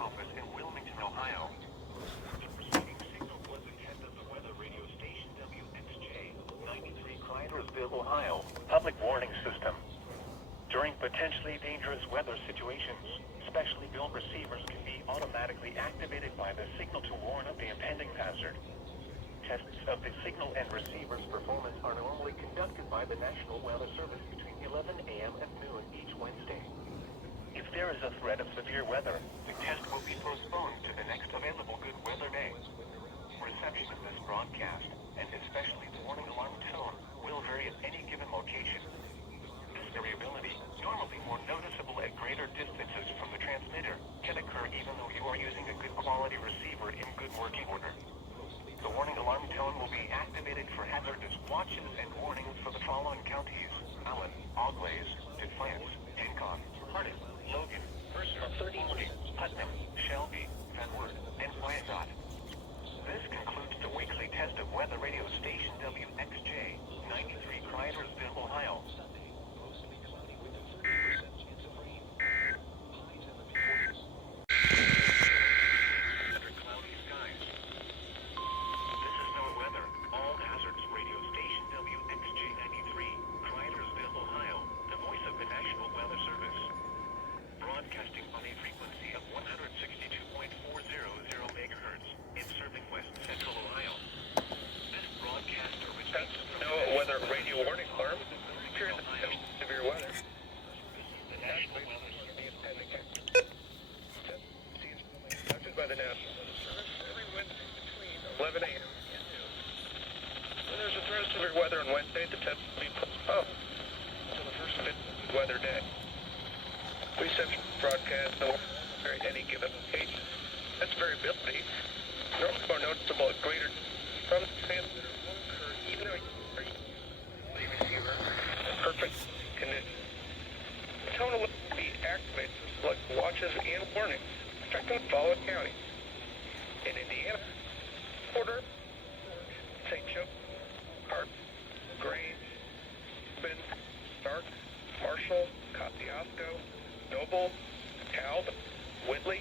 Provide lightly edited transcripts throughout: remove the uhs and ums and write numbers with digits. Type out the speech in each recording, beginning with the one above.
office in Wilmington, Ohio. The preceding signal was the test of the weather radio station WXJ 93 Clydersville, Ohio public warning system. During potentially dangerous weather situations, specially built receivers can be automatically activated by the signal to warn of the impending hazard. Tests of the signal and receiver's performance are normally conducted by the National Weather Service between 11 a.m. and noon each Wednesday. If there is a threat of severe weather, the test will be postponed to the next available good weather day. Reception of this broadcast, and especially the warning alarm tone, will vary at any given location. This variability, normally more noticeable at greater distances from the transmitter, can occur even though you are using a good quality receiver in good working order. The warning alarm tone will be activated for hazardous watches and warnings for the following counties: Allen, Auglaize, Defiance, Rincon, Hardin, Logan, Mercer, Putnam, Shelby, Van Wert, and Wyandotte. This concludes the weekly test of weather radio station WXJ 93 Clydersville, Ohio. Under cloudy skies. This is no weather. All hazards radio station WXJ 93 Clydersville, Ohio. The voice of the National Weather Service. Broadcasting on a frequency of 162.400 megahertz in serving west central Ohio. This broadcast originates from no weather radio warning alarm. Period of severe weather. the National Weather Service. Conducted by the National Weather Service every Wednesday between 11 a.m. and noon. When there's a threat of severe weather on Wednesday, the test will be postponed until the first weather day. Reception broadcast no vary at any given location. That's variability. Normally more noticeable at greater from the transmitter will occur even though the receiver in perfect condition. The tone will be activated to select watches and warnings affecting the following counties: in Indiana, Porter, St. Joe, Hart, Grange, Ben, Stark, Marshall, Kosciuszko, Noble, Talbot, Whitley,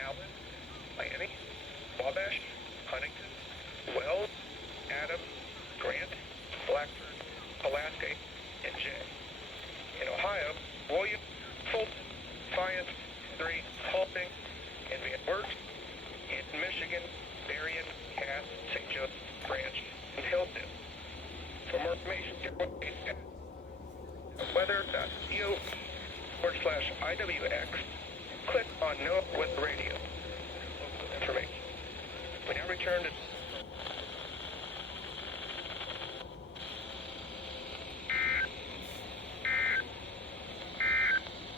Allen, Lanny, Wabash, Huntington, Wells, Adams, Grant, Blackford, Pulaski, and Jay. In Ohio, William, Fulton, Defiance, 3, Halting, and Van Wert. In Michigan, Marion, Cass, St. Joseph, Branch, and Hilton. For more information, weather.co/IWX, click on No Weather Radio. Information. We now return to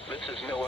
This is no